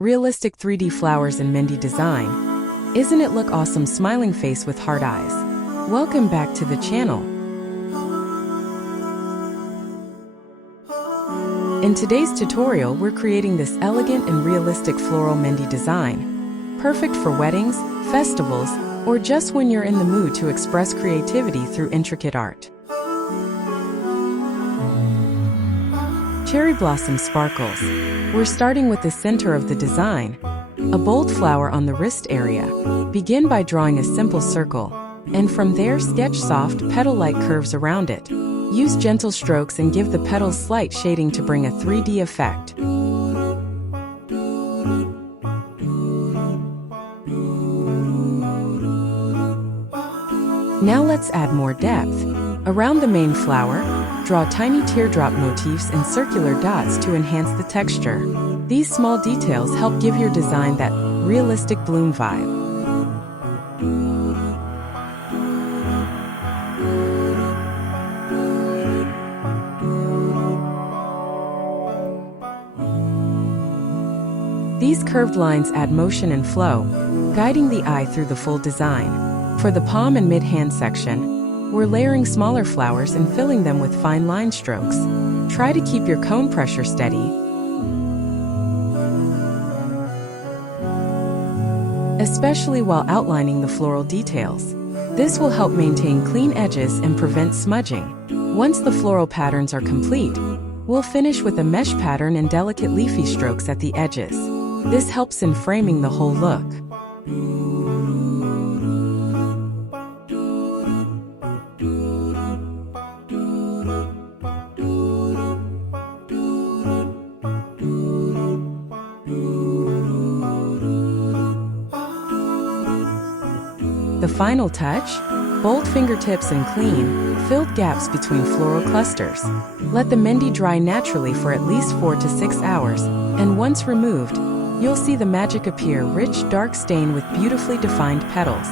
Realistic 3D flowers in Mehndi design. Isn't it look awesome? Smiling face with heart eyes. Welcome back to the channel. In today's tutorial, we're creating this elegant and realistic floral Mehndi design. Perfect for weddings, festivals, or just when you're in the mood to express creativity through intricate art. Cherry blossom sparkles. We're starting with the center of the design, a bold flower on the wrist area. Begin by drawing a simple circle, and from there sketch soft petal-like curves around it. Use gentle strokes and give the petals slight shading to bring a 3D effect. Now let's add more depth. Around the main flower, draw tiny teardrop motifs and circular dots to enhance the texture. These small details help give your design that realistic bloom vibe. These curved lines add motion and flow, guiding the eye through the full design. For the palm and mid-hand section, we're layering smaller flowers and filling them with fine line strokes. Try to keep your cone pressure steady, especially while outlining the floral details. This will help maintain clean edges and prevent smudging. Once the floral patterns are complete, we'll finish with a mesh pattern and delicate leafy strokes at the edges. This helps in framing the whole look. The final touch? Bold fingertips and clean, filled gaps between floral clusters. Let the Mehndi dry naturally for at least 4 to 6 hours, and once removed, you'll see the magic appear: rich, dark stain with beautifully defined petals.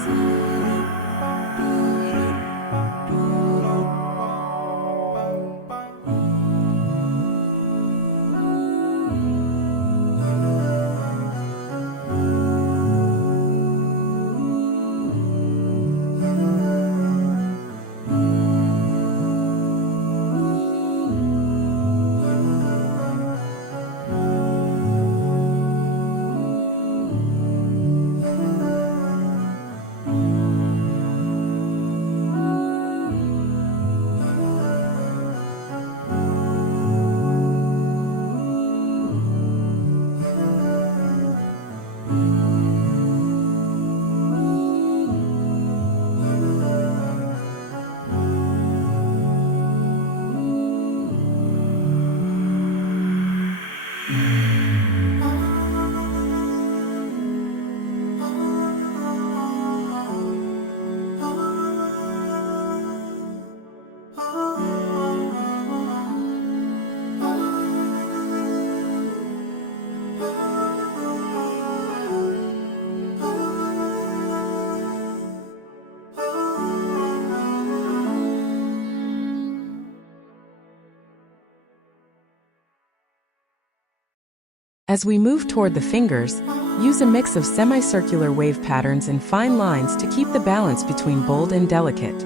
As we move toward the fingers, use a mix of semicircular wave patterns and fine lines to keep the balance between bold and delicate.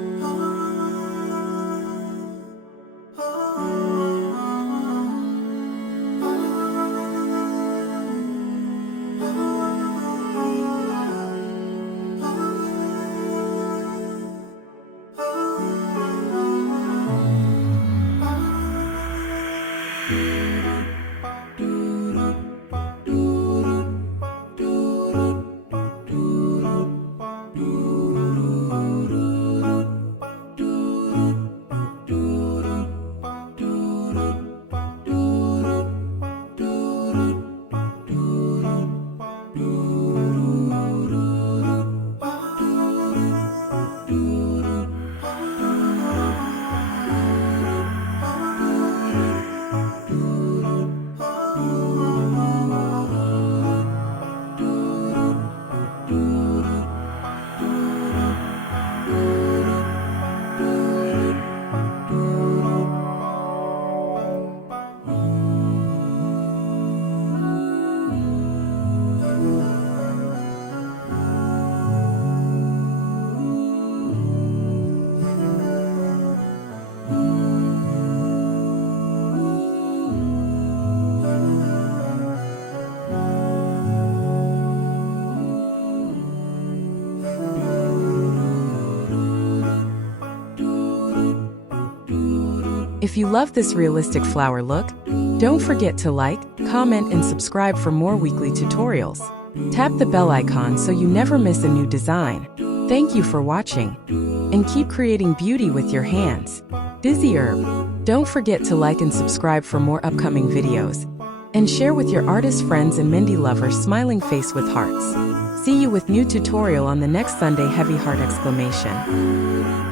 If you love this realistic flower look, don't forget to like, comment, and subscribe for more weekly tutorials. Tap the bell icon so you never miss a new design. Thank you for watching. And keep creating beauty with your hands. Busy Herb. Don't forget to like and subscribe for more upcoming videos. And share with your artist friends and mehndi lovers smiling face with hearts. See you with new tutorial on the next Sunday. Heavy heart exclamation.